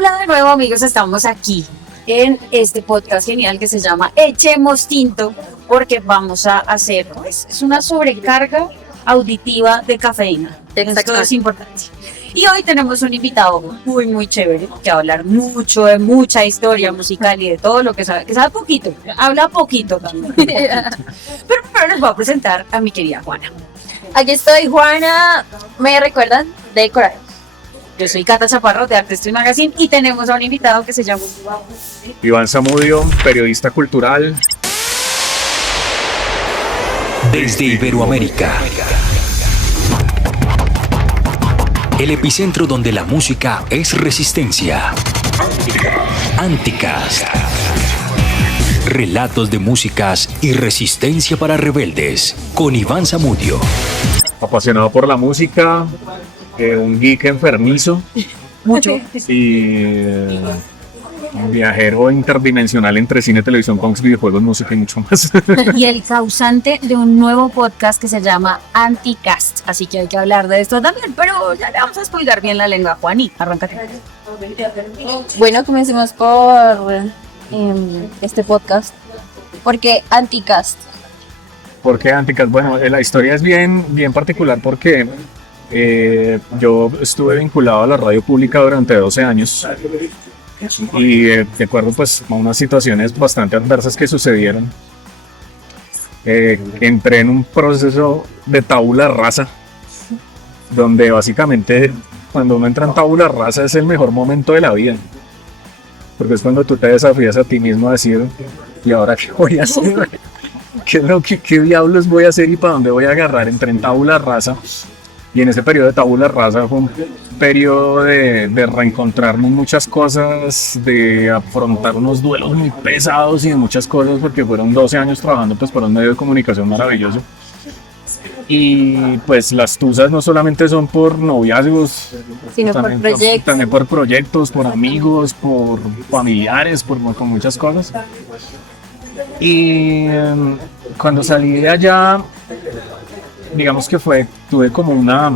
Hola de nuevo, amigos, estamos aquí en este podcast genial que se llama Echemos Tinto, porque vamos a hacer, pues, es una sobrecarga auditiva de cafeína. Esto es importante. Y hoy tenemos un invitado muy chévere que va a hablar mucho de mucha historia musical y de todo lo que sabe poquito, habla poquito también. Pero primero les voy a presentar a mi querida Juana. Aquí estoy, Juana, ¿me recuerdan? De Coral. Yo soy Cata Chaparro de Artistry Magazine y tenemos a un invitado que se llama Iván Zamudio, periodista cultural. Desde Iberoamérica, el epicentro donde la música es resistencia. Anticast. Relatos de músicas y resistencia para rebeldes, con Iván Zamudio. Apasionado por la música, un geek enfermizo. mucho. Y un viajero interdimensional entre cine, televisión, cómics, videojuegos, música y mucho más. Y el causante de un nuevo podcast que se llama Anticast. Así que hay que hablar de esto también, pero ya le vamos a spoiler bien la lengua. Juaní, arráncate. Bueno, comencemos por este podcast. ¿Por qué Anticast? ¿Por qué Anticast? Bueno, la historia es bien particular porque yo estuve vinculado a la radio pública durante 12 años y de acuerdo pues a unas situaciones bastante adversas que sucedieron, entré en un proceso de tabula rasa, donde básicamente cuando uno entra en tabula rasa es el mejor momento de la vida, porque es cuando tú te desafías a ti mismo a decir, ¿y ahora qué voy a hacer? ¿Qué diablos voy a hacer y para dónde voy a agarrar? Entré en tabula rasa. Y en ese periodo de tabula rasa fue un periodo de reencontrarme en muchas cosas, de afrontar unos duelos muy pesados y de muchas cosas, porque fueron 12 años trabajando pues para un medio de comunicación maravilloso. Y pues las tusas no solamente son por noviazgos, Sino por proyectos. También por proyectos, por amigos, por familiares, por muchas cosas. Y cuando salí de allá, digamos que tuve como una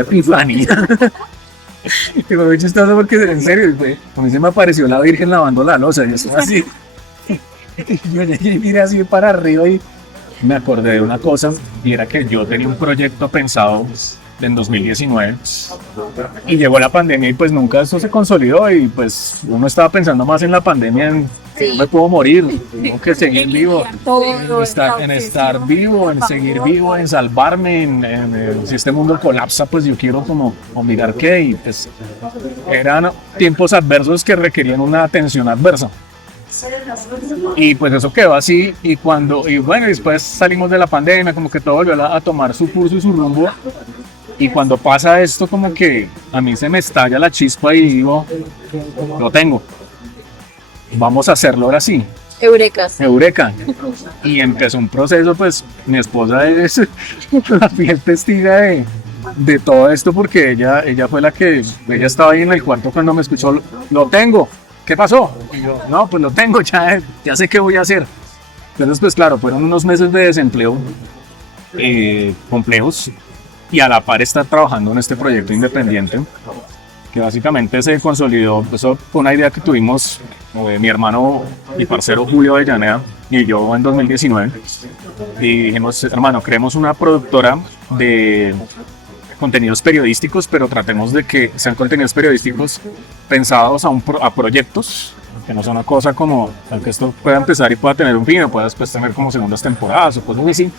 epifanía. Y fue muy chistoso porque en serio, a mí se me apareció la Virgen lavando la loza y yo estaba así. Yo miré así para arriba y me acordé de una cosa, y era que yo tenía un proyecto pensado en 2019 y llegó la pandemia y pues nunca eso se consolidó, y pues uno estaba pensando más en la pandemia, en que no me puedo morir, tengo que seguir vivo, en estar vivo, en seguir vivo, en salvarme, si este mundo colapsa pues yo quiero como mirar qué, y pues eran tiempos adversos que requerían una atención adversa. Y pues eso quedó así, y bueno, después salimos de la pandemia, como que todo volvió a tomar su curso y su rumbo, y cuando pasa esto como que a mí se me estalla la chispa y digo, lo tengo, vamos a hacerlo ahora sí. Eureka. Y empezó un proceso, pues mi esposa es la fiel testiga de todo esto, porque ella fue ella estaba ahí en el cuarto cuando me escuchó, lo tengo. ¿Qué pasó? Y yo, no, pues lo tengo, ya sé qué voy a hacer. Entonces, pues claro, fueron unos meses de desempleo complejos, y a la par estar trabajando en este proyecto independiente, que básicamente se consolidó. Eso fue una idea que tuvimos mi hermano y parcero Julio Avellaneda y yo en 2019, y dijimos, hermano, creemos una productora de contenidos periodísticos, pero tratemos de que sean contenidos periodísticos pensados a proyectos, que no sea una cosa como que esto pueda empezar y pueda tener un fin, o pueda después tener como segundas temporadas o cosas así.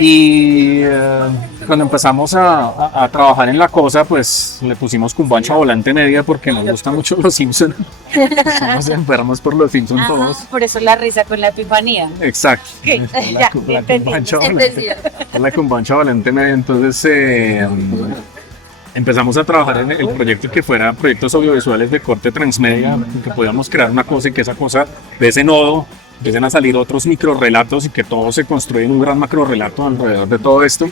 Y cuando empezamos a trabajar en la cosa, pues le pusimos Cumbancha Volante Media porque nos gustan mucho los Simpsons. Somos enfermos por los Simpsons todos. Por eso la risa con la epifanía. Exacto. Okay. La Cumbancha Volante Media. Entonces empezamos a trabajar en el proyecto, que fuera proyectos audiovisuales de corte transmedia, que podíamos crear una cosa y que esa cosa, de ese nodo, empiecen a salir otros microrelatos y que todo se construye en un gran macrorelato alrededor de todo esto.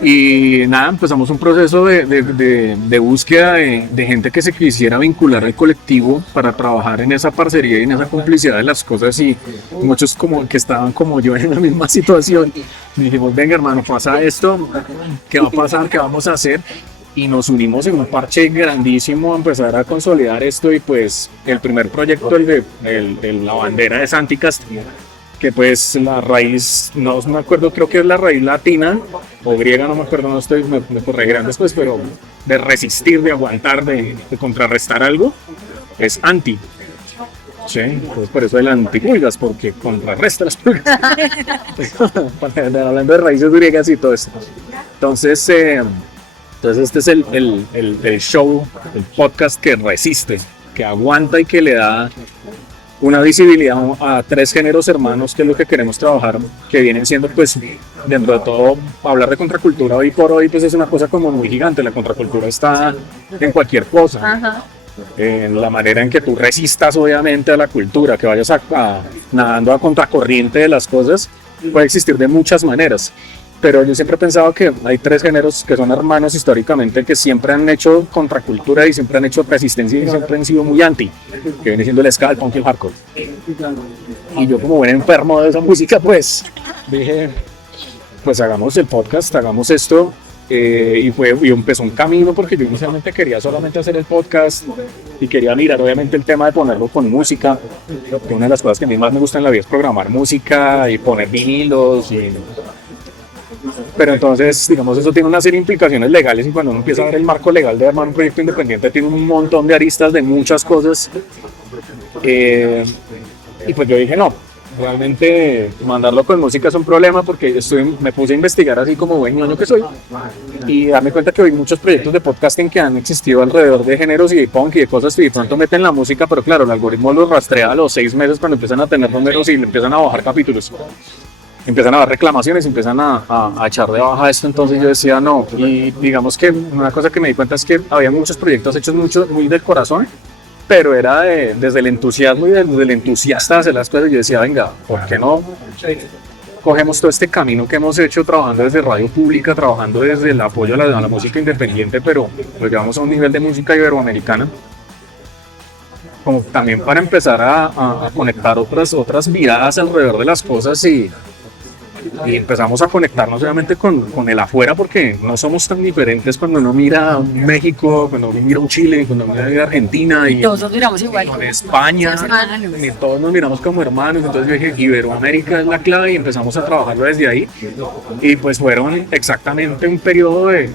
Y nada, empezamos un proceso de búsqueda de gente que se quisiera vincular al colectivo para trabajar en esa parcería y en esa complicidad de las cosas, y muchos como que estaban como yo en la misma situación. Y dijimos, venga hermano, pasa esto, ¿qué va a pasar? ¿Qué vamos a hacer? y nos unimos en un parche grandísimo a empezar a consolidar esto y pues el primer proyecto, la bandera de Santi Castillo, que pues la raíz, no me acuerdo, creo que es la raíz latina o griega, no me acuerdo, no estoy, me corregirán después, pero de resistir, de aguantar, de contrarrestar algo, es anti. Sí, pues por eso el antipulgas, porque contrarresta las pulgas. Hablando de raíces griegas y todo esto. Entonces este es el show, el podcast que resiste, que aguanta y que le da una visibilidad a 3 géneros hermanos, que es lo que queremos trabajar, que vienen siendo, pues, dentro de todo, hablar de contracultura hoy por hoy, pues es una cosa como muy gigante. La contracultura está en cualquier cosa. Ajá. En la manera en que tú resistas, obviamente, a la cultura, que vayas nadando a contracorriente de las cosas, puede existir de muchas maneras. Pero yo siempre he pensado que hay 3 géneros que son hermanos históricamente, que siempre han hecho contracultura y siempre han hecho resistencia y siempre han sido muy anti, que viene siendo el ska, el punk y el hardcore. Y yo, como buen enfermo de esa música, pues dije, pues hagamos el podcast, hagamos esto. Y empezó un camino, porque yo inicialmente quería solamente hacer el podcast y quería mirar obviamente el tema de ponerlo con música, que una de las cosas que a mí más me gusta en la vida es programar música y poner vinilos pero entonces, digamos, eso tiene una serie de implicaciones legales, y cuando uno empieza a ver el marco legal de armar un proyecto independiente, tiene un montón de aristas de muchas cosas. Y pues yo dije, no, realmente mandarlo con música es un problema, porque me puse a investigar así como buen ñoño que soy, y darme cuenta que hay muchos proyectos de podcasting que han existido alrededor de géneros y de punk y de cosas, y de pronto meten la música, pero claro, el algoritmo los rastrea a los 6 meses cuando empiezan a tener números y le empiezan a bajar capítulos. Empiezan a dar reclamaciones, empiezan a echar de baja esto. Entonces yo decía no, y digamos que una cosa que me di cuenta es que había muchos proyectos hechos muy del corazón, pero era desde el entusiasmo y desde el entusiasta de hacer las cosas. Yo decía, venga, ¿por qué no cogemos todo este camino que hemos hecho trabajando desde radio pública, trabajando desde el apoyo a la música independiente, pero lo llevamos a un nivel de música iberoamericana, como también para empezar a conectar otras miradas alrededor de las cosas, y empezamos a conectarnos obviamente con el afuera, porque no somos tan diferentes cuando uno mira México, cuando uno mira Chile, cuando uno mira Argentina, y Todos nos miramos igual. con España, y todos nos miramos como hermanos. Entonces yo dije, Iberoamérica es la clave, y empezamos a trabajarlo desde ahí, y pues fueron exactamente un periodo de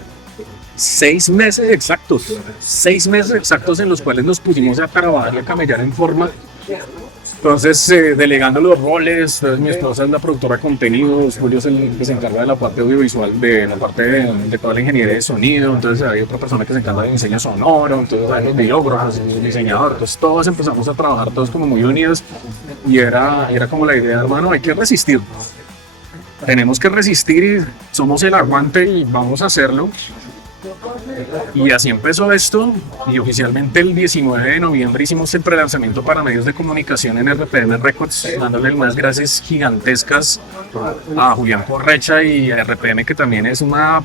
6 meses exactos, 6 meses exactos en los cuales nos pusimos a trabajar y a camellar en forma. Entonces, delegando los roles. Entonces, mi esposa es la productora de contenidos, Julio es el que se encarga de la parte audiovisual, de la parte de toda la ingeniería de sonido. Entonces hay otra persona que se encarga de diseño sonoro, entonces hay los videógrafos, el diseñador. Entonces todos empezamos a trabajar todos como muy unidos, y era como la idea, hermano, hay que resistir. Tenemos que resistir, y somos el aguante y vamos a hacerlo. Y así empezó esto, y oficialmente el 19 de noviembre hicimos el prelanzamiento para medios de comunicación en RPM Records, dándole unas gracias gigantescas a Julián Correcha y a RPM, que también es una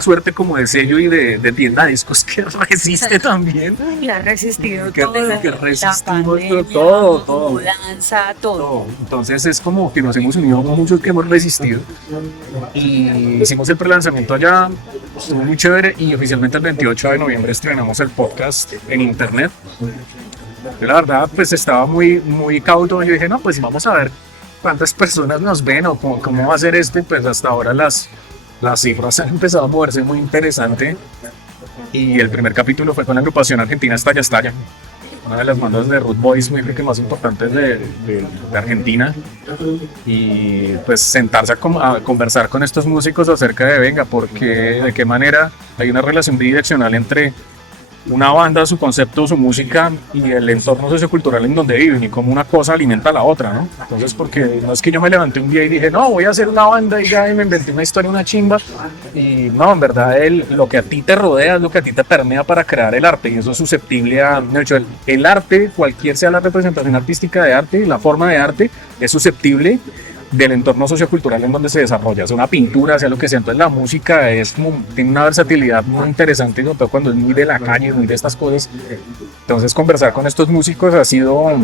suerte como de sello y de tienda de discos que resiste también. Y ha resistido Que todo. resistimos La pandemia, todo. mudanza, todo. Entonces es como que nos hemos unido muchos que hemos resistido, y hicimos el prelanzamiento allá, estuvo muy chévere, y oficialmente el 28 de noviembre estrenamos el podcast en internet. Yo, la verdad, pues estaba muy cauto, y yo dije, no, pues vamos a ver cuántas personas nos ven o cómo va a ser esto. Y pues hasta ahora las cifras han empezado a moverse muy interesante, y el primer capítulo fue con la agrupación argentina Estalla Estalla, una de las bandas de root boys más importantes de Argentina, y pues sentarse a conversar con estos músicos acerca de, venga, porque de qué manera hay una relación bidireccional entre una banda, su concepto, su música y el entorno sociocultural en donde viven, y cómo una cosa alimenta a la otra, ¿no? Entonces, porque no es que yo me levanté un día y dije, no, voy a hacer una banda y ya, y me inventé una historia, una chimba, y no, en verdad lo que a ti te rodea es lo que a ti te permea para crear el arte, y eso es susceptible de hecho, el arte, cualquier sea la representación artística de arte, la forma de arte, es susceptible del entorno sociocultural en donde se desarrolla, sea una pintura, sea lo que sea. Entonces la música tiene una versatilidad muy interesante, sobre todo cuando es muy de la calle, muy de estas cosas. Entonces conversar con estos músicos ha sido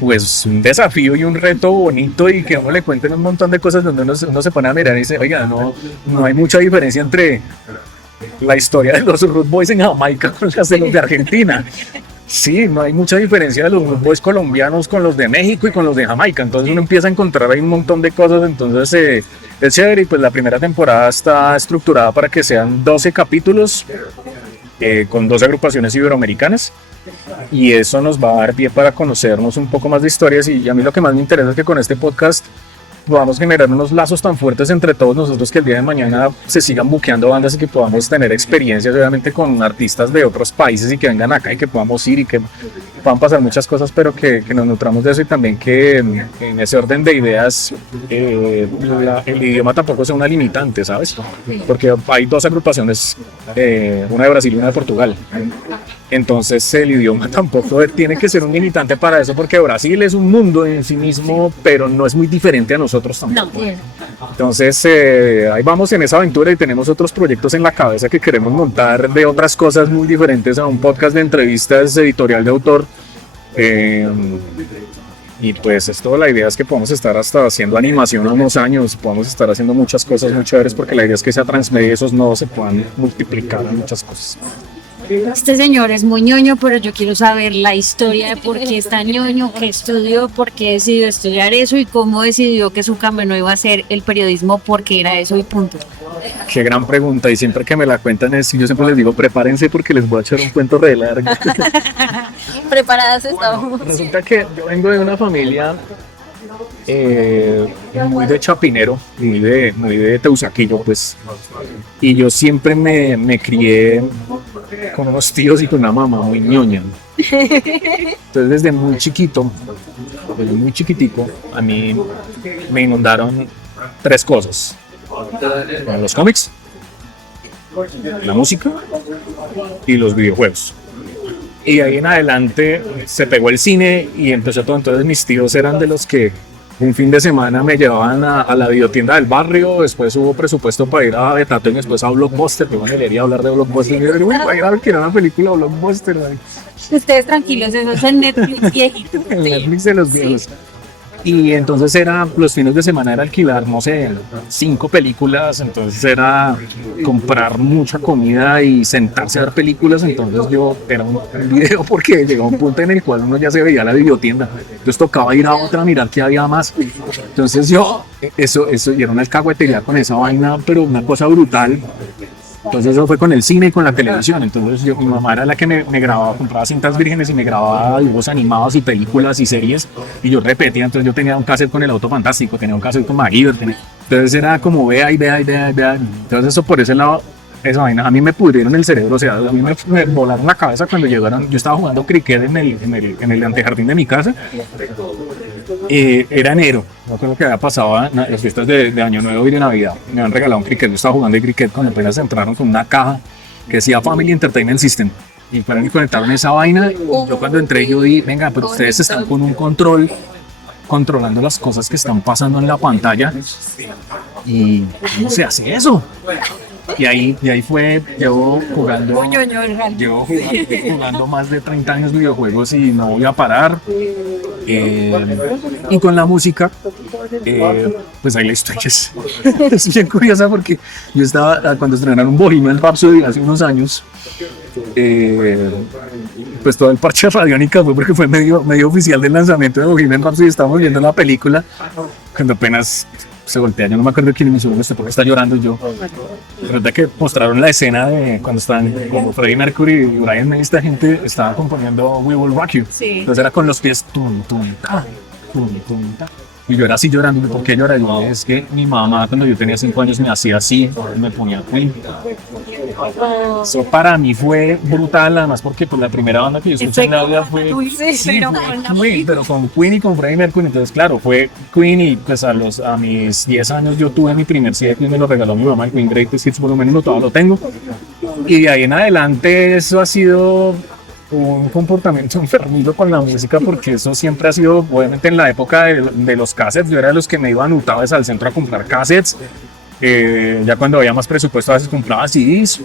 pues un desafío y un reto bonito y que uno le cuenten un montón de cosas donde uno se pone a mirar y dice, oiga, no hay mucha diferencia entre la historia de los Root Boys en Jamaica con las de los de Argentina. Sí, no hay mucha diferencia de los Root Boys colombianos con los de México y con los de Jamaica, entonces uno empieza a encontrar ahí un montón de cosas, entonces es chévere. Y pues la primera temporada está estructurada para que sean 12 capítulos con 12 agrupaciones iberoamericanas, y eso nos va a dar pie para conocernos un poco más de historias. Y a mí lo que más me interesa es que con este podcast podamos generar unos lazos tan fuertes entre todos nosotros que el día de mañana se sigan buqueando bandas y que podamos tener experiencias obviamente con artistas de otros países y que vengan acá y que podamos ir y que puedan pasar muchas cosas, pero que nos nutramos de eso, y también que en ese orden de ideas el idioma tampoco sea una limitante, ¿sabes? Porque hay dos agrupaciones, una de Brasil y una de Portugal. Entonces el idioma tampoco tiene que ser un limitante para eso, porque Brasil es un mundo en sí mismo, pero no es muy diferente a nosotros tampoco. No. Entonces ahí vamos en esa aventura, y tenemos otros proyectos en la cabeza que queremos montar de otras cosas muy diferentes a un podcast de entrevistas editorial de autor. Y pues esto, la idea es que podamos estar hasta haciendo animación unos años, podamos estar haciendo muchas cosas muy chéveres, porque la idea es que sea transmedia y esos nodos se puedan multiplicar en muchas cosas. Este señor es muy ñoño, pero yo quiero saber la historia de por qué es tan ñoño, qué estudió, por qué decidió estudiar eso y cómo decidió que su camino iba a ser el periodismo, porque era eso y punto. Qué gran pregunta, y siempre que me la cuentan yo siempre les digo, prepárense porque les voy a echar un cuento re largo. Preparadas estamos. Resulta que yo vengo de una familia muy de chapinero, muy de Teusaquillo, pues, y yo siempre me crié con unos tíos y con una mamá muy ñoña. Entonces desde muy chiquitico, a mí me inundaron tres cosas: los cómics, la música y los videojuegos. Y ahí en adelante se pegó el cine y empezó todo. Entonces mis tíos eran de los que un fin de semana me llevaban a la videotienda del barrio. Después hubo presupuesto para ir a Betato y después a Blockbuster. Yo me quería hablar de Blockbuster. Y yo, voy a ir a alquilar una película de Blockbuster. Ustedes tranquilos, eso es en Netflix viejito. En Netflix de los viejos. Sí. Y entonces los fines de semana era alquilar, no sé, 5 películas. Entonces era comprar mucha comida y sentarse a ver películas. Entonces era un video, porque llegaba un punto en el cual uno ya se veía la videotienda. Entonces tocaba ir a otra a mirar qué había más. Entonces eso y era una alcahuetería con esa vaina, pero una cosa brutal. Entonces eso fue con el cine y con la televisión. Entonces mi mamá era la que me grababa, compraba cintas vírgenes y me grababa dibujos animados y películas y series, y yo repetía. Entonces yo tenía un cassette con El Auto Fantástico, tenía un cassette con MacGyver, entonces era como vea. Entonces eso, por ese lado, esa vaina a mí me pudrieron el cerebro. O sea, a mí me volaron la cabeza cuando llegaron. Yo estaba jugando cricket en el antejardín de mi casa. Era enero, no creo que había pasado las fiestas de Año Nuevo y de Navidad. Me han regalado un cricket. Yo estaba jugando de cricket cuando apenas entraron con una caja que decía Family Entertainment System, y fueron y conectaron esa vaina. Y yo cuando entré, yo dije, venga, pero ustedes están con un control controlando las cosas que están pasando en la pantalla, y ¿cómo se hace eso? Y ahí fue, llevo jugando más de 30 años videojuegos y no voy a parar. Y con la música, pues ahí la historia es bien curiosa, porque yo estaba, cuando estrenaron Bohemian Rhapsody hace unos años, pues todo el parche radiónica fue porque fue medio oficial del lanzamiento de Bohemian Rhapsody. Estábamos viendo la película cuando apenas se voltea, yo no me acuerdo quién me subió porque está llorando yo. Resulta que mostraron la escena de cuando están como Freddie Mercury y Brian May, esta gente estaba componiendo We Will Rock You. Sí. Entonces era con los pies tum, tum, ta, tum, tum, ta. Y yo era así llorando. ¿Por qué llora? Yo, es que mi mamá cuando yo tenía 5 años me hacía así, me ponía Queen. Eso para mí fue brutal, además porque pues, la primera banda que yo escuché en la vida fue Queen, pero con Queen y con Freddie Mercury. Entonces claro, fue Queen, y pues a mis 10 años yo tuve mi primer CD que me lo regaló mi mamá, el Queen Greatest Hits, por lo menos todavía lo tengo. Y de ahí en adelante eso ha sido un comportamiento enfermizo con la música, porque eso siempre ha sido, obviamente en la época de los cassettes, yo era de los que me iba anotado al centro a comprar cassettes. Ya cuando había más presupuesto a veces compraba CDs,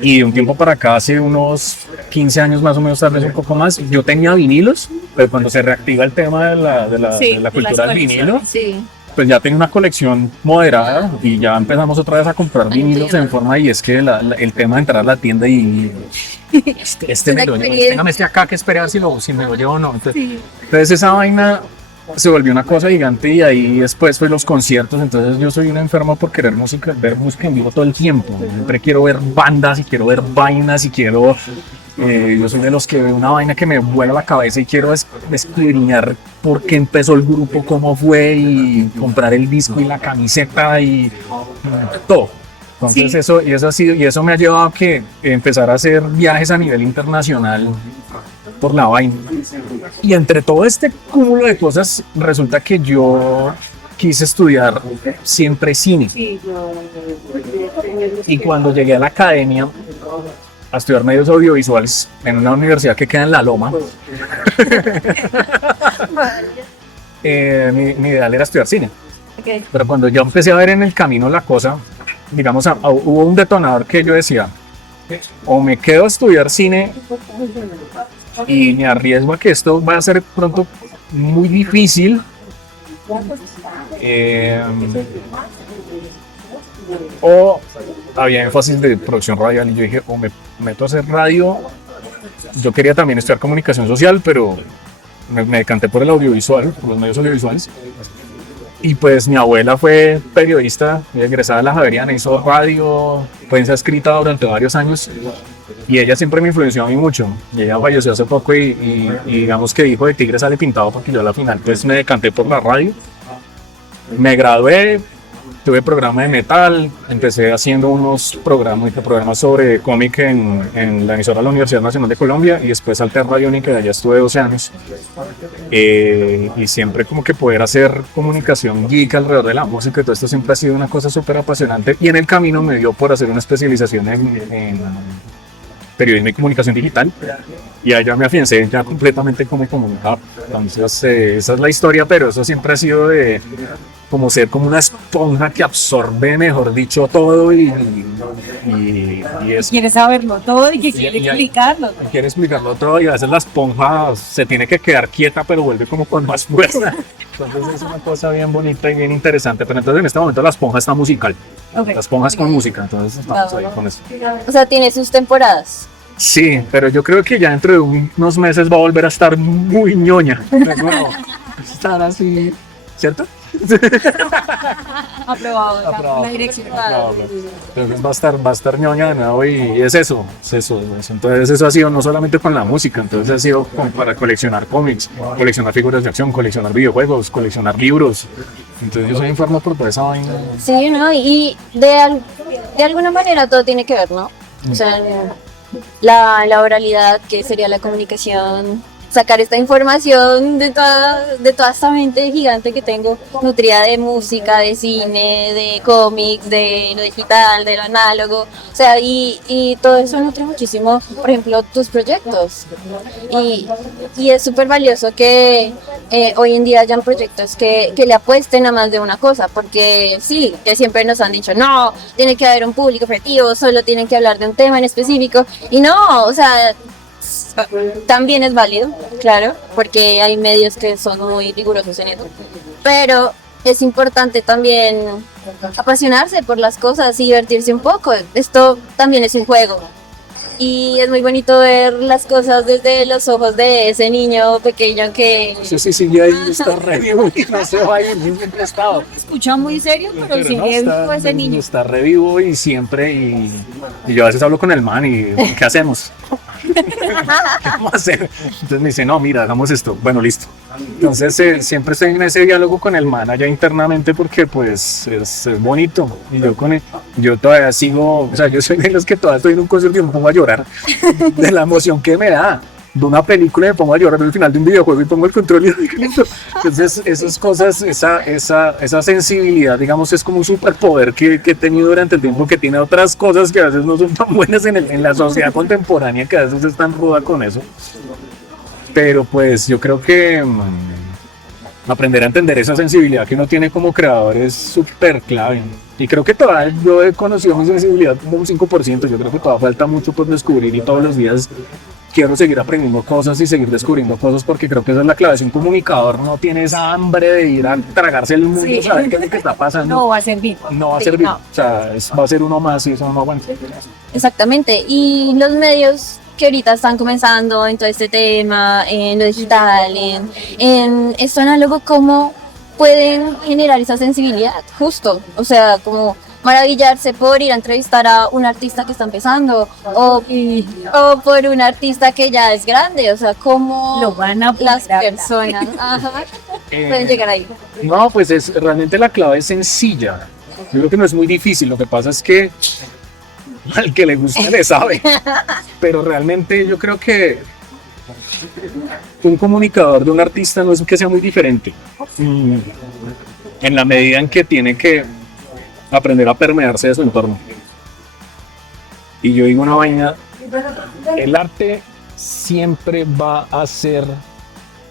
y de un tiempo para acá, hace unos 15 años más o menos, tal vez un poco más, yo tenía vinilos, pero cuando se reactiva el tema de la cultura del vinilo, Sí. pues ya tengo una colección moderada y ya empezamos otra vez a comprar vinilos en forma y es que el tema de entrar a la tienda y este me lo llevo, téngame este acá que esperar si me lo llevo o no. Entonces esa vaina se volvió una cosa gigante y ahí después fue los conciertos. Entonces yo soy un enfermo por querer ver música en vivo todo el tiempo. Siempre quiero ver bandas y quiero ver vainas y quiero... yo soy de los que veo una vaina que me vuela la cabeza y quiero escudriñar por qué empezó el grupo, cómo fue y comprar el disco y la camiseta y todo. Entonces eso me ha llevado a que empezar a hacer viajes a nivel internacional por la vaina. Y entre todo este cúmulo de cosas resulta que yo quise estudiar siempre cine. Y cuando llegué a la academia a estudiar medios audiovisuales en una universidad que queda en La Loma, mi ideal era estudiar cine. Okay. Pero cuando yo empecé a ver en el camino la cosa, digamos, hubo un detonador que yo decía, o me quedo a estudiar cine y me arriesgo a que esto va a ser pronto muy difícil, o había énfasis de producción radial y yo dije, o me meto a hacer radio. Yo quería también estudiar comunicación social, pero me decanté por el audiovisual, por los medios audiovisuales. Y pues mi abuela fue periodista, egresada de la Javeriana, hizo radio, prensa escrita durante varios años y ella siempre me influenció a mí mucho. Y ella falleció hace poco y digamos que Hijo de Tigre sale pintado porque yo a la final pues me decanté por la radio. Me gradué, tuve programa de metal, empecé haciendo unos programas sobre cómic en la emisora de la Universidad Nacional de Colombia y después salté a Radio Única, de allá estuve 12 años. Y siempre como que poder hacer comunicación geek alrededor de la música y todo esto siempre ha sido una cosa súper apasionante y en el camino me dio por hacer una especialización en periodismo y comunicación digital y allá me afiancé ya completamente como comunicador. Entonces esa es la historia, pero eso siempre ha sido de como ser como una esponja que absorbe, mejor dicho, todo y es... Quiere saberlo todo y que quiere explicarlo. Quiere explicarlo todo y a veces la esponja se tiene que quedar quieta pero vuelve como con más fuerza. Entonces es una cosa bien bonita y bien interesante, pero entonces en este momento la esponja está musical. Okay. La esponja es con música, entonces estamos ahí con eso. O sea, tiene sus temporadas. Sí, pero yo creo que ya dentro de unos meses va a volver a estar muy ñoña. De nuevo. Estar así, ¿cierto? Aprobado. La dirección. Entonces va a estar ñoña de nuevo y es eso. Entonces eso ha sido no solamente con la música, entonces ha sido para coleccionar cómics, coleccionar figuras de acción, coleccionar videojuegos, coleccionar libros. Entonces yo soy enfermo por toda esa vaina. Sí, ¿no? Y de alguna manera todo tiene que ver, ¿no? O sea, la oralidad, que sería la comunicación, sacar esta información de toda esta mente gigante que tengo, nutrida de música, de cine, de cómics, de lo digital, de lo análogo, o sea, y todo eso nutre muchísimo, por ejemplo, tus proyectos. Y es súper valioso que hoy en día hayan proyectos que le apuesten a más de una cosa, porque sí, que siempre nos han dicho, no, tiene que haber un público objetivo, solo tienen que hablar de un tema en específico, y no, o sea, también es válido, claro, porque hay medios que son muy rigurosos en eso, pero es importante también apasionarse por las cosas y divertirse un poco. Esto también es un juego y es muy bonito ver las cosas desde los ojos de ese niño pequeño que... Sí, ahí está re vivo y no se va a ir, siempre ha estado. Escucha muy serio, pero no, sigue vivo ese niño. Está re vivo y siempre, y yo a veces hablo con el man y ¿qué hacemos? ¿Qué vamos a hacer? Entonces me dice, no, mira, hagamos esto. Bueno, listo. Entonces siempre estoy en ese diálogo con el man allá internamente porque pues es bonito. Y yo todavía sigo, o sea, yo soy de los que todavía estoy en un concierto y me pongo a llorar de la emoción que me da. De una película y me pongo a llorar al final de un videojuego y pongo el control y entonces esas cosas, esa sensibilidad, digamos, es como un superpoder que he tenido durante el tiempo, que tiene otras cosas que a veces no son tan buenas en la sociedad contemporánea, que a veces es tan ruda con eso. Pero pues yo creo que aprender a entender esa sensibilidad que uno tiene como creador es súper clave. Y creo que todavía yo he conocido mi sensibilidad como un 5%, yo creo que todavía falta mucho por descubrir y todos los días quiero seguir aprendiendo cosas y seguir descubriendo cosas, porque creo que esa es la clave. Si un comunicador no tiene esa hambre de ir a tragarse el mundo, Sí. saber qué es lo que está pasando, No va a servir. no va a Sí, servir. no. O sea, va a ser uno más y eso no aguanta. Exactamente, y los medios que ahorita están comenzando en todo este tema, en lo digital, en esto análogo, ¿cómo pueden generar esa sensibilidad? Justo, o sea, como maravillarse por ir a entrevistar a un artista que está empezando o por un artista que ya es grande, o sea, cómo Lo van a las poder hablar. personas pueden llegar ahí. No, pues realmente la clave es sencilla. Yo creo que no es muy difícil. Lo que pasa es que al que le gusta le sabe. Pero realmente yo creo que un comunicador de un artista no es que sea muy diferente. En la medida en que tiene que aprender a permearse de su entorno. Y yo digo una vaina, el arte siempre va a ser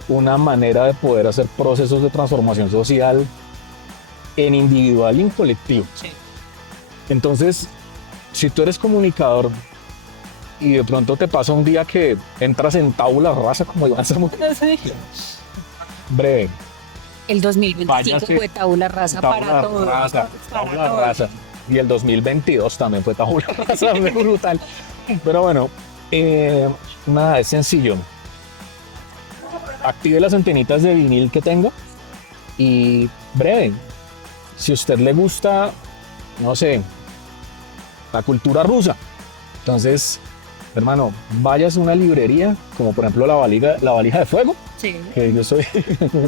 una manera de poder hacer procesos de transformación social en individual y en colectivo. Entonces, si tú eres comunicador y de pronto te pasa un día que entras en tabula rasa como Iván Zamora, breve, El 2025 Váyase. fue tabula rasa para todos. tabula rasa. Y el 2022 también fue tabula rasa, fue brutal. Pero bueno, nada, es sencillo. Active las antenitas de vinil que tengo y breve. Si a usted le gusta, no sé, la cultura rusa, entonces, hermano, vayas a una librería, como por ejemplo la valija de fuego, Sí. que yo soy,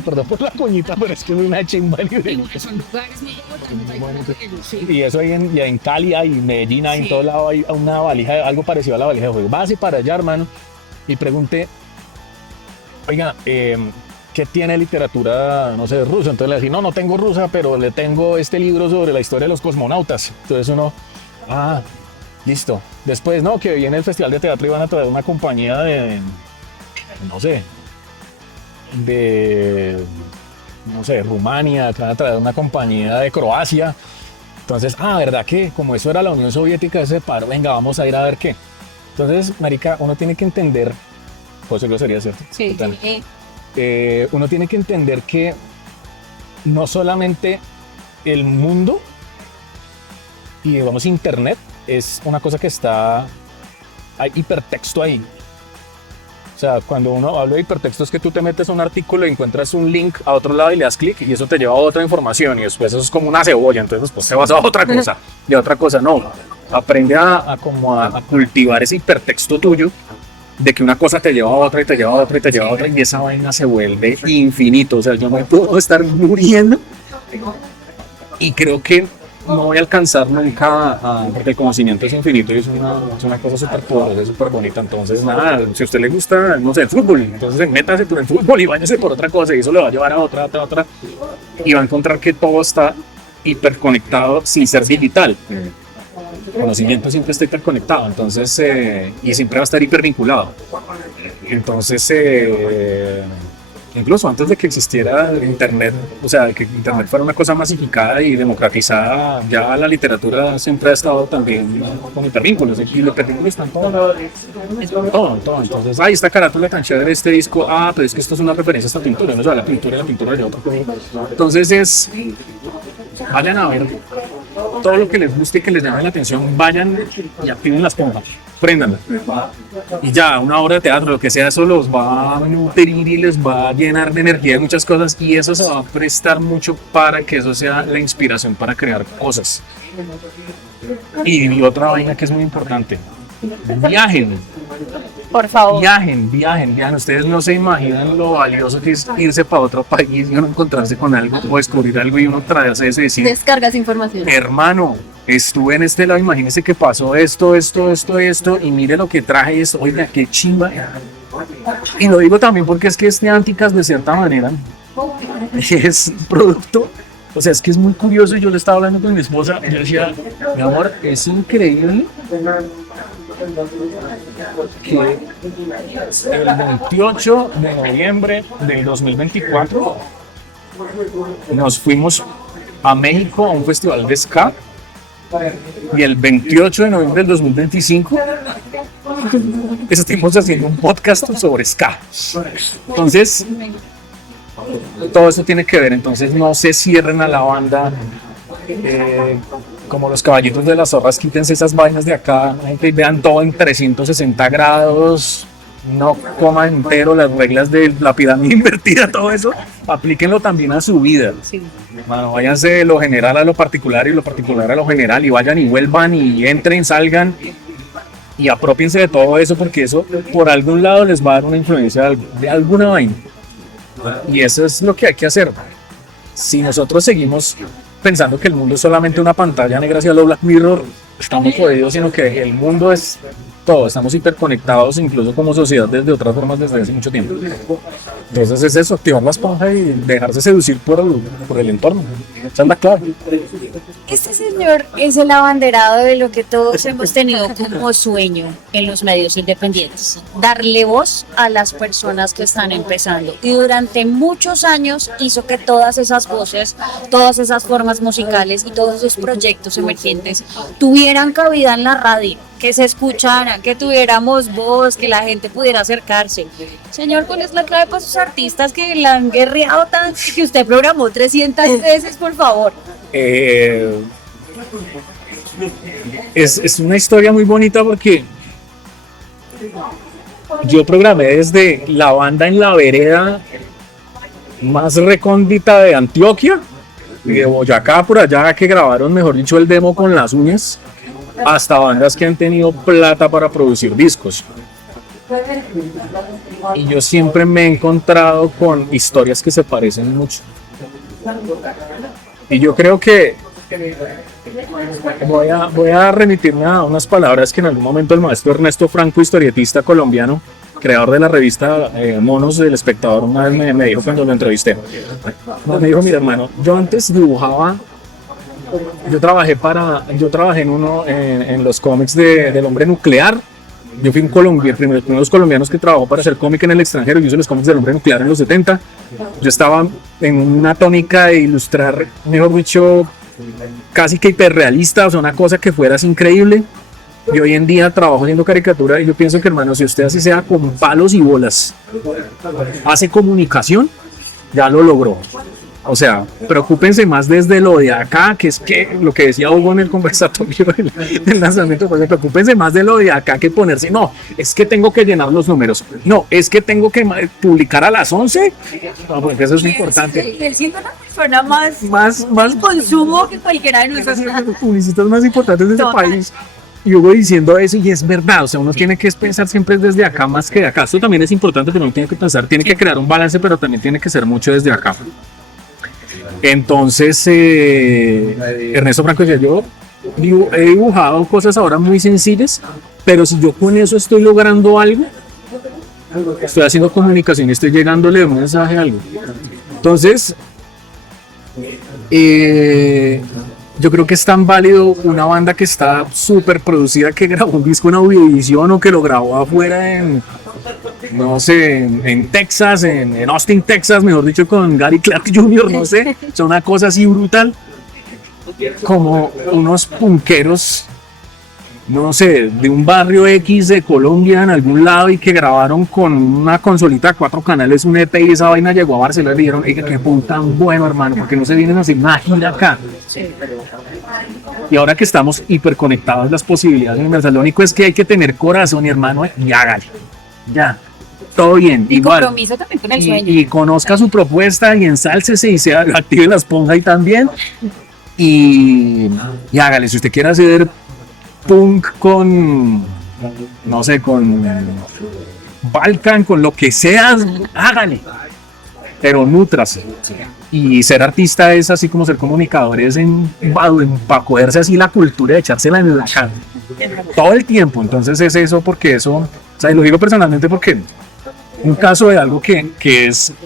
perdón por la coñita, pero es que es una chimba de librería. Son lugares muy importantes. Sí. Y eso hay en Cali hay, en Medellín hay, en Sí. todo lado hay una valija, algo parecido a la valija de fuego. Vas y para allá, hermano, y pregunte, oiga, ¿qué tiene literatura, no sé, rusa? Entonces le decís, no tengo rusa, pero le tengo este libro sobre la historia de los cosmonautas. Entonces uno, listo. Después, no, que viene el Festival de Teatro y van a traer una compañía no sé, Rumania, que van a traer una compañía de Croacia. Entonces, ¿verdad que como eso era la Unión Soviética, ese paro, venga, vamos a ir a ver qué? Entonces, marica, uno tiene que entender, José lo sería, ¿cierto? Sí. Total. Uno tiene que entender que no solamente el mundo y digamos internet es una cosa que hay hipertexto ahí. O sea, cuando uno habla de hipertexto es que tú te metes a un artículo y encuentras un link a otro lado y le das clic y eso te lleva a otra información y después eso es como una cebolla, entonces después te vas a otra cosa y a otra cosa. No, aprende a cultivar ese hipertexto tuyo de que una cosa te lleva a otra y te lleva a otra y te lleva a otra y esa vaina se vuelve infinito. O sea, yo me puedo estar muriendo y creo que no voy a alcanzar nunca porque el conocimiento es infinito y es una cosa súper poderosa, súper bonita. Entonces, nada, si a usted le gusta, no sé, el fútbol, entonces métase por el fútbol y váyase por otra cosa y eso le va a llevar a otra y va a encontrar que todo está hiperconectado sin ser digital. El conocimiento siempre está hiperconectado, entonces, y siempre va a estar hipervinculado. Entonces, incluso antes de que existiera el Internet, o sea, que Internet fuera una cosa masificada y democratizada, ya la literatura siempre ha estado también con hipervínculos. Y los hipervínculos están todo. Entonces, esta carátula tan chévere de este disco, pero es que esto es una referencia a esta pintura, no es la pintura de otra cosa. Entonces, vayan a ver todo lo que les guste y que les llame la atención, vayan y activen las pompas, préndanlas. Y ya, una obra de teatro, lo que sea, eso los va a nutrir y les va a llenar de energía de muchas cosas y eso se va a prestar mucho para que eso sea la inspiración para crear cosas. Y otra vaina que es muy importante, viajen. Por favor. Viajen. Ustedes no se imaginan lo valioso que es irse para otro país y uno encontrarse con algo o descubrir algo y uno traerse eso y decir, Descargas información. hermano, estuve en este lado, imagínese que pasó esto, y mire lo que traje esto, oiga, qué chimba. Y lo digo también porque es que Anticas, de cierta manera, es producto, o sea, es que es muy curioso. Yo le estaba hablando con mi esposa y yo decía, mi amor, es increíble que el 28 de noviembre del 2024 nos fuimos a México a un festival de ska y el 28 de noviembre del 2025 estemos haciendo un podcast sobre ska. Entonces, todo eso tiene que ver. Entonces, no se cierren a la banda. Como los caballitos de las zorras, quítense esas vainas de acá, y vean todo en 360 grados, no coman entero, las reglas de la pirámide invertida, todo eso, aplíquenlo también a su vida. Bueno, váyanse de lo general a lo particular y lo particular a lo general, y vayan y vuelvan y entren, salgan y apropiense de todo eso, porque eso por algún lado les va a dar una influencia de alguna vaina, y eso es lo que hay que hacer. Si nosotros seguimos pensando que el mundo es solamente una pantalla negra hacia lo Black Mirror, estamos jodidos, sino que el mundo es todo, estamos hiperconectados incluso como sociedad desde otras formas desde hace mucho tiempo. Entonces es eso, activar la esponja y dejarse seducir por el entorno. Esa es la clave. Este señor es el abanderado de lo que todos hemos tenido como sueño en los medios independientes, darle voz a las personas que están empezando. Y durante muchos años hizo que todas esas voces, todas esas formas musicales y todos esos proyectos emergentes tuvieran cabida en la radio, que se escucharan, que tuviéramos voz, que la gente pudiera acercarse. Señor, ¿cuál es la clave para sus artistas que la han guerreado tanto que usted programó 300 veces, por favor? Es una historia muy bonita porque yo programé desde la banda en la vereda más recóndita de Antioquia y de Boyacá por allá, que grabaron, mejor dicho, el demo con las uñas, hasta bandas que han tenido plata para producir discos. Y yo siempre me he encontrado con historias que se parecen mucho. Y yo creo que voy a remitirme a unas palabras que en algún momento el maestro Ernesto Franco, historietista colombiano, creador de la revista Monos del Espectador, una vez me dijo cuando lo entrevisté. Me dijo: mira, hermano, yo antes dibujaba, yo trabajé en los cómics del Hombre Nuclear. Yo fui uno de los primeros colombianos que trabajó para hacer cómic en el extranjero. Yo hice los cómics del Hombre Nuclear en los 70. Yo estaba en una tónica de ilustrar, mejor dicho, casi que hiperrealista, o sea, una cosa que fuera así increíble. Y hoy en día trabajo haciendo caricatura y yo pienso que, hermano, si usted así sea con palos y bolas hace comunicación, ya lo logró. O sea, preocúpense más desde lo de acá, que es que lo que decía Hugo en el conversatorio del lanzamiento, pues preocúpense más de lo de acá que ponerse, no, es que tengo que llenar los números, no, es que tengo que publicar a las 11, no, porque eso es importante. Él siendo la persona más consumo que cualquiera de nosotros. Los publicistas más importantes de este país. Y Hugo diciendo eso, y es verdad, o sea, uno tiene que pensar siempre desde acá más que de acá. Esto también es importante, pero uno tiene que pensar, tiene que crear un balance, pero también tiene que ser mucho desde acá. Entonces, Ernesto Franco decía: yo he dibujado cosas ahora muy sencillas, pero si yo con eso estoy logrando algo, estoy haciendo comunicación, estoy llegándole un mensaje a algo. Entonces, yo creo que es tan válido una banda que está súper producida, que grabó un disco en Audiovisión o que lo grabó afuera no sé, en Texas, en Austin, Texas, mejor dicho, con Gary Clark Jr., no sé, es una cosa así brutal, como unos punqueros, no sé, de un barrio X de Colombia en algún lado, y que grabaron con una consolita de 4 canales un EP, y esa vaina llegó a Barcelona y dijeron: ¡ey, qué pum tan bueno, hermano! Porque no se vienen a hacer una gira acá. Y ahora que estamos hiperconectados, las posibilidades universales, lo único es que hay que tener corazón, y hermano, y hágale, ya. Todo bien, y igual. Compromiso también con el sueño. Y conozca su propuesta y ensálcese y active la esponja ahí también. Y hágale, si usted quiere hacer punk con, no sé, con Balkan, con lo que sea, hágale. Pero nútrase. Y ser artista es así como ser comunicador, es para cogerse así la cultura de echársela en la cara todo el tiempo. Entonces es eso, porque eso, o sea, y lo digo personalmente porque un caso de algo que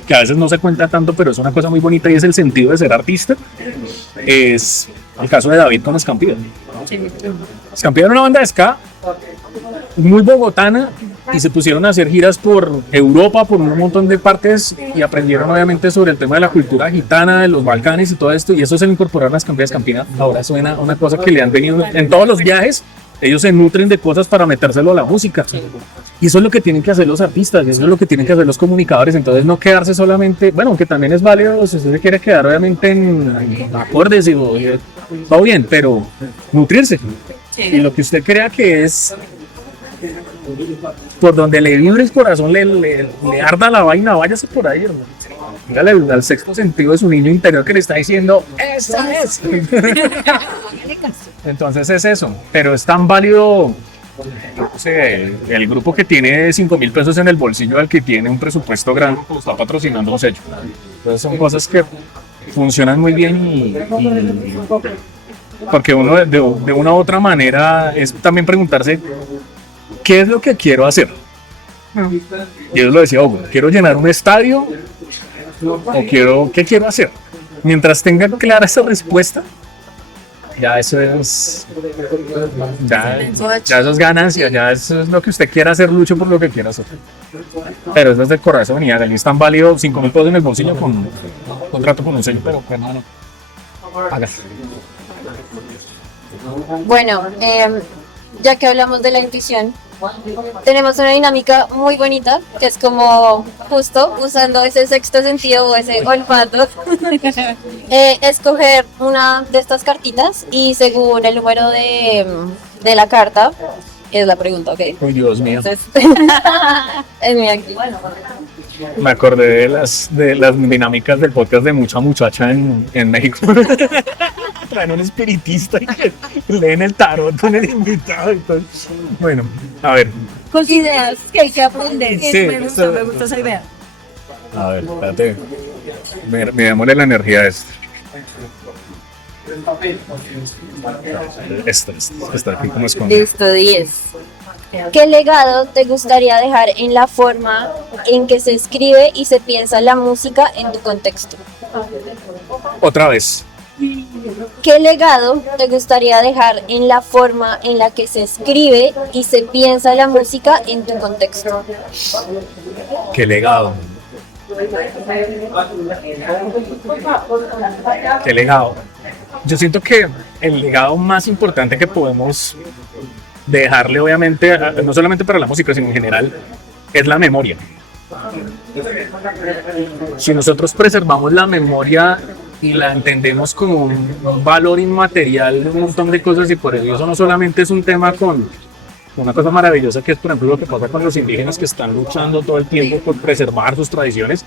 a veces no se cuenta tanto, pero es una cosa muy bonita, y es el sentido de ser artista, es el caso de David con Escampida. Escampida era una banda de ska muy bogotana, y se pusieron a hacer giras por Europa, por un montón de partes, y aprendieron obviamente sobre el tema de la cultura gitana, de los Balcanes y todo esto, y eso se lo incorporaron a Escampida. Escampida ahora suena una cosa que le han tenido en todos los viajes, Ellos se nutren de cosas para metérselo a la música. Y eso es lo que tienen que hacer los artistas, y eso es lo que tienen que hacer los comunicadores. Entonces no quedarse solamente, bueno, aunque también es válido, si usted se quiere quedar obviamente en acordes y todo bien, pero nutrirse. Y lo que usted crea que es por donde le vibre el corazón, le arda la vaina, váyase por ahí, hermano. Dígale al sexto sentido de su niño interior que le está diciendo, ¡esa es! Entonces es eso, pero es tan válido, no sé, el grupo que tiene 5.000 pesos en el bolsillo al que tiene un presupuesto grande que lo está patrocinando un sello. Entonces son cosas que funcionan muy bien y porque uno de una u otra manera es también preguntarse ¿qué es lo que quiero hacer? Y yo lo decía, ¿quiero llenar un estadio? ¿O qué quiero hacer? Mientras tenga clara esa respuesta, ya eso es ya eso es ganancia, ya eso es lo que usted quiera hacer, lucho por lo que quiera hacer. Pero eso es de corazón y es tan válido 5.000 pesos en el bolsillo con un contrato con un sello, pero hermano, haga. Bueno, ya que hablamos de la intuición, tenemos una dinámica muy bonita que es como justo usando ese sexto sentido o ese olfato, escoger una de estas cartitas y según el número de la carta es la pregunta, ¿ok? Uy, Dios mío. Entonces, es mi aquí. Me acordé de las dinámicas del podcast de Mucha Muchacha en México. Traen un espiritista y que leen el tarot con el invitado. Entonces, bueno, a ver. Con ideas que hay que aprender. Sí, me gusta esa idea. A ver, espérate. Miremosle la energía a esto. Esto está aquí como escondido. Listo, 10. ¿Qué legado te gustaría dejar en la forma en que se escribe y se piensa la música en tu contexto? Otra vez. ¿Qué legado te gustaría dejar en la forma en la que se escribe y se piensa la música en tu contexto? Qué legado. Qué legado. Yo siento que el legado más importante que podemos dejarle, obviamente, no solamente para la música, sino en general, es la memoria. Si nosotros preservamos la memoria y la entendemos como un valor inmaterial de un montón de cosas, y por eso no solamente es un tema con una cosa maravillosa que es, por ejemplo, lo que pasa con los indígenas que están luchando todo el tiempo por preservar sus tradiciones.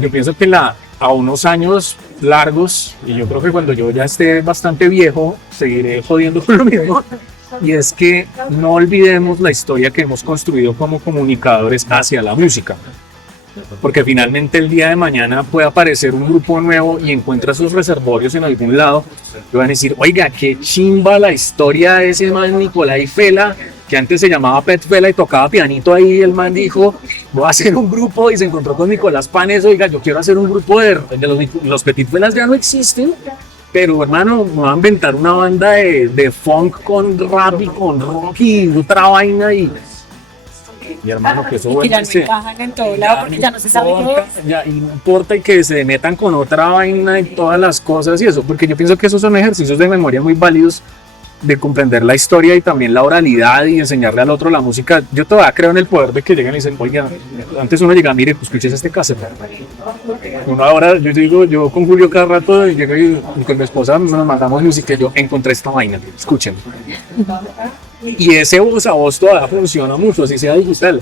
Yo pienso que a unos años largos, y yo creo que cuando yo ya esté bastante viejo, seguiré jodiendo con lo mismo, y es que no olvidemos la historia que hemos construido como comunicadores hacia la música. Porque finalmente el día de mañana puede aparecer un grupo nuevo y encuentra sus reservorios en algún lado y van a decir, oiga, qué chimba la historia de ese man Nicolai Fela, que antes se llamaba Pet Fela y tocaba pianito ahí. El man dijo, voy a hacer un grupo, y se encontró con Nicolás Panes, oiga, yo quiero hacer un grupo de los Petit Felas ya no existen, pero hermano, me voy a inventar una banda de funk con rap y con rock y otra vaina y hermano, que eso Y que ya no encajan en todo lado porque ya no se sabe qué es. Ya, y no importa, y que se metan con otra vaina y todas las cosas y eso, porque yo pienso que esos son ejercicios de memoria muy válidos, de comprender la historia y también la oralidad y enseñarle al otro la música. Yo todavía creo en el poder de que lleguen y dicen, oiga, antes uno llega, mire, pues escuches este cassette. Uno ahora, yo digo, yo con Julio cada rato llego y con mi esposa nos mandamos música y yo encontré esta vaina, escuchen. Y ese voz a voz todavía funciona mucho, así sea digital.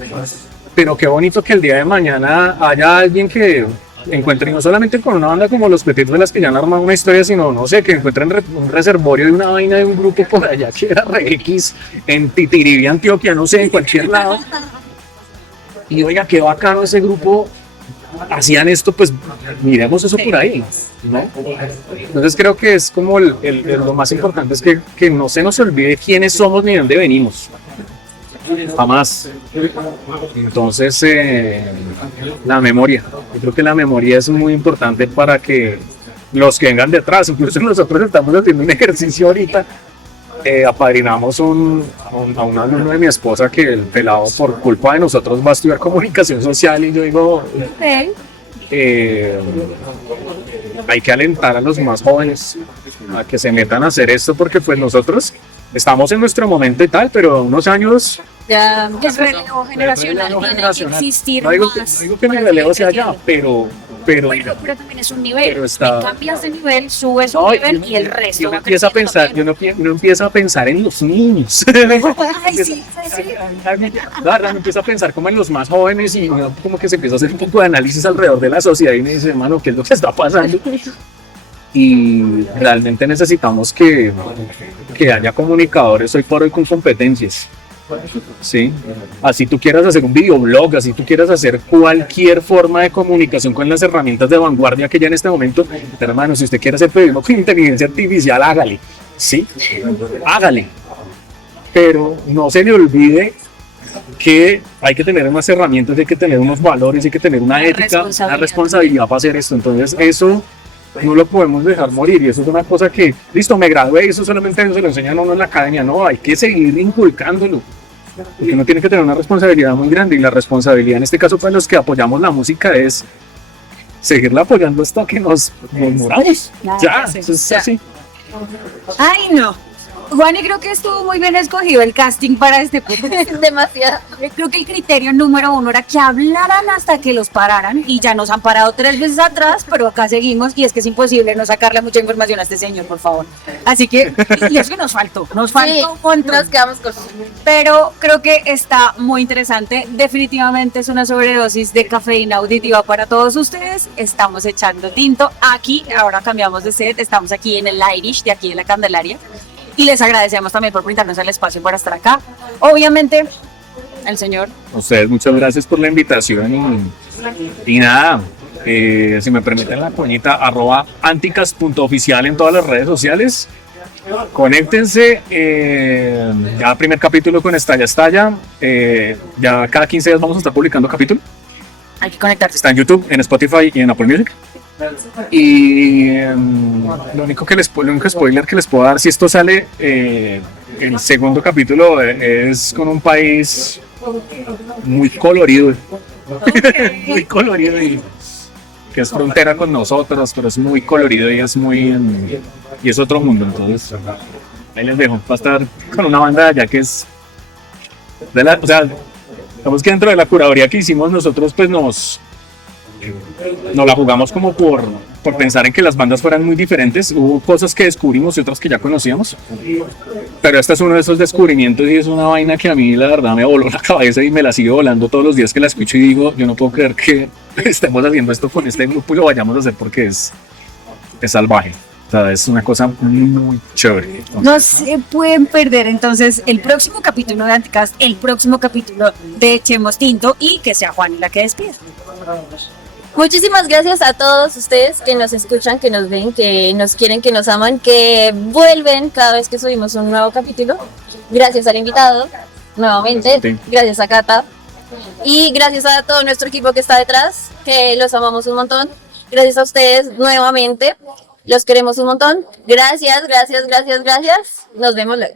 Pero qué bonito que el día de mañana haya alguien que encuentre, y no solamente con una banda como los Petit Felas que ya han armado una historia, sino, no sé, que encuentren un reservorio de una vaina de un grupo por allá que era Re X en Titiribí, Antioquia, no sé, en cualquier lado. Y oiga, qué bacano ese grupo, hacían esto, pues miremos eso por ahí, ¿no? Entonces creo que es como lo más importante es que no se nos olvide quiénes somos ni de dónde venimos. Jamás. Entonces, la memoria. Yo creo que la memoria es muy importante para que los que vengan detrás, incluso nosotros estamos haciendo un ejercicio ahorita. Apadrinamos a un alumno de mi esposa que el pelado por culpa de nosotros va a estudiar comunicación social, y yo digo, hay que alentar a los más jóvenes a que se metan a hacer esto, porque pues nosotros estamos en nuestro momento y tal, pero unos años... Ya, El relevo generacional relevo tiene generacional. que existir No digo, más. no digo que mi para relevo sea seguir allá, creciendo. pero Pero también es un nivel. Pero está- Le cambias de nivel, subes un no, nivel y el resto uno va empieza a creciendo pensar, también. uno empieza a pensar en los niños. Ay, sí, sí. La verdad, uno empieza a pensar como en los más jóvenes y uno como que se empieza a hacer un poco de análisis alrededor de la sociedad y uno dice, hermano, ¿qué es lo que está pasando? Y realmente necesitamos que haya comunicadores hoy por hoy con competencias. Sí, así tú quieras hacer un videoblog, así tú quieras hacer cualquier forma de comunicación con las herramientas de vanguardia que ya en este momento, hermano, si usted quiere hacer periodismo con inteligencia artificial, hágale, sí, hágale, pero no se le olvide que hay que tener unas herramientas, hay que tener unos valores, hay que tener una ética, una responsabilidad para hacer esto. Entonces eso no lo podemos dejar morir y eso es una cosa que, listo, me gradué y eso solamente se lo enseñan a uno en la academia, no, hay que seguir inculcándolo. Porque uno tiene que tener una responsabilidad muy grande y la responsabilidad en este caso para los que apoyamos la música es seguirla apoyando hasta que nos muramos. Ya, eso es así. Ay, no. Juani, creo que estuvo muy bien escogido el casting para este podcast. demasiado. Creo que el criterio número uno era que hablaran hasta que los pararan y ya nos han parado 3 veces atrás, pero acá seguimos y es que es imposible no sacarle mucha información a este señor, por favor. Así que, y es que nos faltó un montón. Nos quedamos con... Pero creo que está muy interesante. Definitivamente es una sobredosis de cafeína auditiva para todos ustedes. Estamos echando tinto aquí, ahora cambiamos de set, estamos aquí en el Irish de aquí de la Candelaria. Y les agradecemos también por brindarnos el espacio para estar acá. Obviamente, el señor. A ustedes muchas gracias por la invitación y nada, si me permiten la coñita, @anticas.oficial en todas las redes sociales. Conéctense, ya primer capítulo con Estalla Estalla, ya cada 15 días vamos a estar publicando capítulo. Hay que conectarse. Está en YouTube, en Spotify y en Apple Music. Y lo único spoiler que les puedo dar, si esto sale, el segundo capítulo es con un país muy colorido, muy colorido y que es frontera con nosotros, pero es muy colorido y es y es otro mundo. Entonces ahí les dejo, va a estar con una banda de allá que es o sea, digamos que dentro de la curaduría que hicimos nosotros, pues nos la jugamos como por pensar en que las bandas fueran muy diferentes. Hubo cosas que descubrimos y otras que ya conocíamos, pero este es uno de esos descubrimientos y es una vaina que a mí la verdad me voló la cabeza y me la sigue volando todos los días que la escucho y digo, yo no puedo creer que estemos haciendo esto con este grupo y lo vayamos a hacer porque es salvaje. O sea, es una cosa muy chévere. No se pueden perder entonces el próximo capítulo de Anticast, el próximo capítulo de Echemos Tinto y que sea Juani la que despida. Muchísimas gracias a todos ustedes que nos escuchan, que nos ven, que nos quieren, que nos aman, que vuelven cada vez que subimos un nuevo capítulo. Gracias al invitado, nuevamente. Sí. Gracias a Cata. Y gracias a todo nuestro equipo que está detrás, que los amamos un montón. Gracias a ustedes nuevamente. Los queremos un montón. Gracias, gracias, gracias, gracias. Nos vemos luego.